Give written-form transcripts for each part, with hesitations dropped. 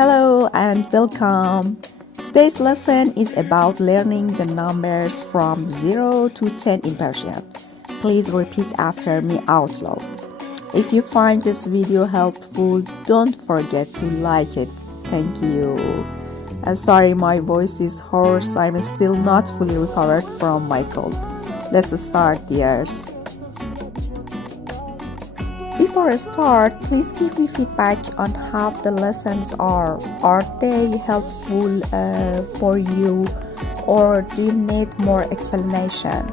Hello and welcome. Today's lesson is about learning the numbers from 0 to 10 in Persian. Please repeat after me out loud. If you find this video helpful, don't forget to like it. Thank you. Sorry, my voice is hoarse. I'm still not fully recovered from my cold. Let's start, dears. Before I start, please give me feedback on how the lessons are. Are they helpful for you, or do you need more explanation?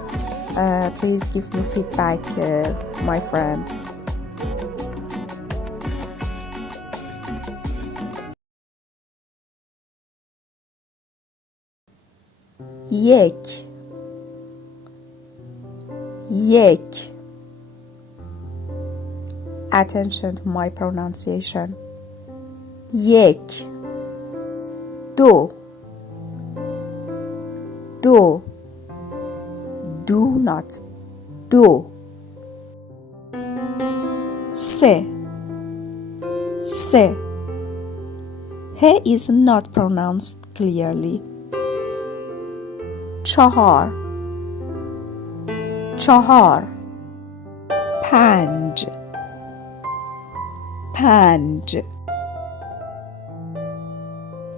Please give me feedback, my friends. یک Attention to my pronunciation. یک دو Do not دو سه He is not pronounced clearly. چهار پنج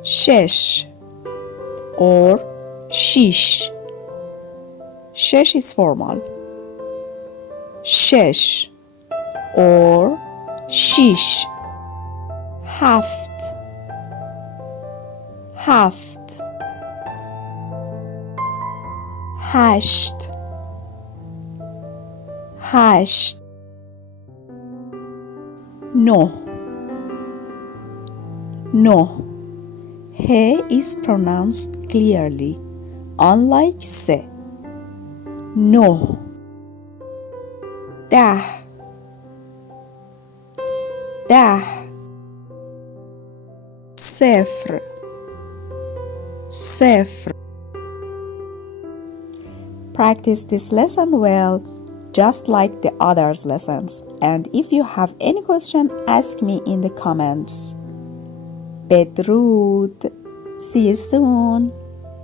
شش or شیش is formal. شش or شیش هفت هشت نه He is pronounced clearly, unlike se. نه ده صفر Practice this lesson well, just like the others lessons. And if you have any question, ask me in the comments. بدرود. See you soon.